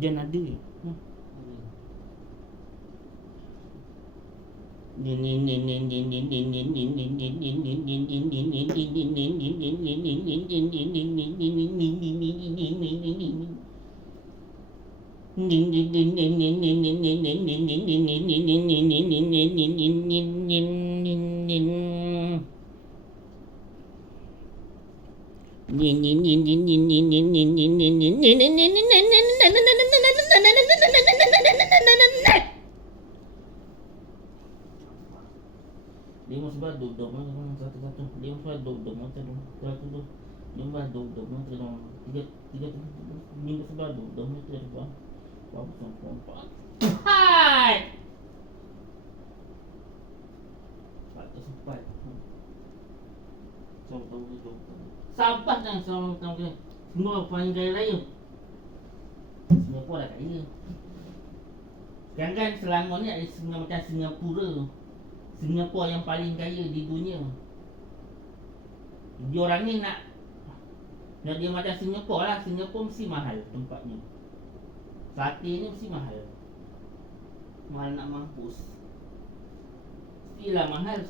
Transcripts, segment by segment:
Dia nada. Lima sebelas dua satu lima sebelas dua satu lima dua tiga lima sebelas dua tiga empat. Hai. Empat. Sabar jangan sama semua paling kaya raya. Singapura dah kaya. Sekarang kan Selangor ni ada macam Singapura. Singapura yang paling kaya di dunia. Dia orang ni nak dia macam Singapura lah. Singapura mesti mahal tempatnya. Sate ni mesti mahal. Mahal nak mampus. Mestilah mahal.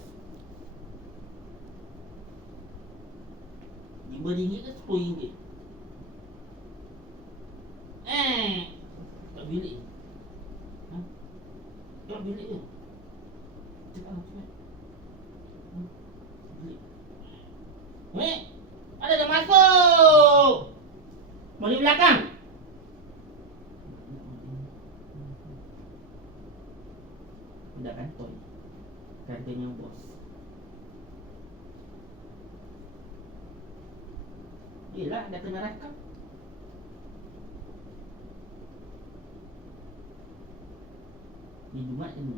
RM5 ke RM10? Tak bilik. Tak bilik ke? Cepat. Bilik. Ada dah masuk. Mau di belakang. Dah kantor. Kantornya bos. Yelah, dah kena rakam. Ni Jumat je ni.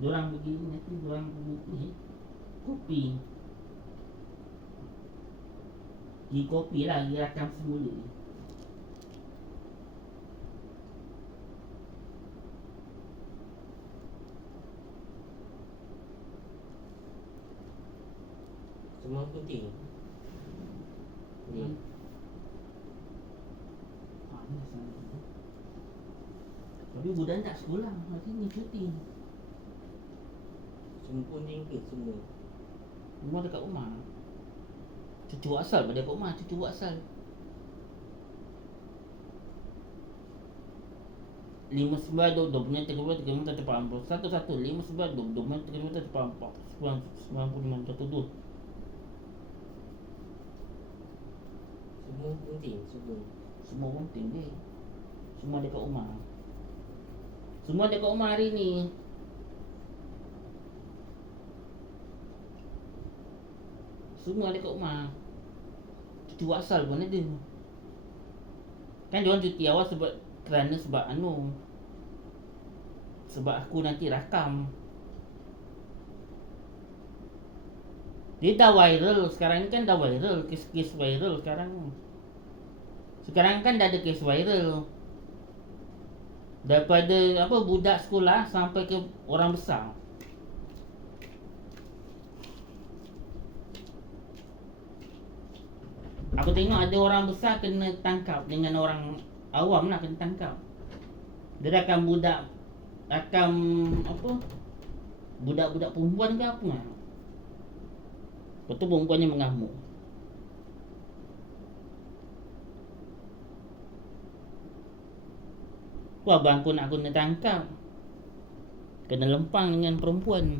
Diorang begini nanti diorang ni kopi. Di kopi lah, dia rakam semula. Semua putih. Ni. Ni tapi budak tak sekolah, nanti ni cuti. Semua kuning ke semua? Rumah dekat rumah. Cucu asal pada dekat rumah, cucu asal. 59 punya 30 11 95 Semua penting, Semua penting dia. Semua dekat rumah. Semua dekat rumah hari ni. Semua dekat rumah. Cucu asal pun ada. Kan dia orang cuti awal sebab sebab aku nanti rakam. Dia dah viral. Sekarang ni kan dah viral. Kes-kes viral sekarang. Sekarang kan dah ada kes viral. Daripada budak sekolah sampai ke orang besar. Aku tengok ada orang besar kena tangkap dengan orang awam lah kena tangkap. Dia rakam budak, budak-budak perempuan ke apa lah. Lepas tu perempuannya mengamuk. Wah, abang aku nak kena tangkap. Kena lempang dengan perempuan.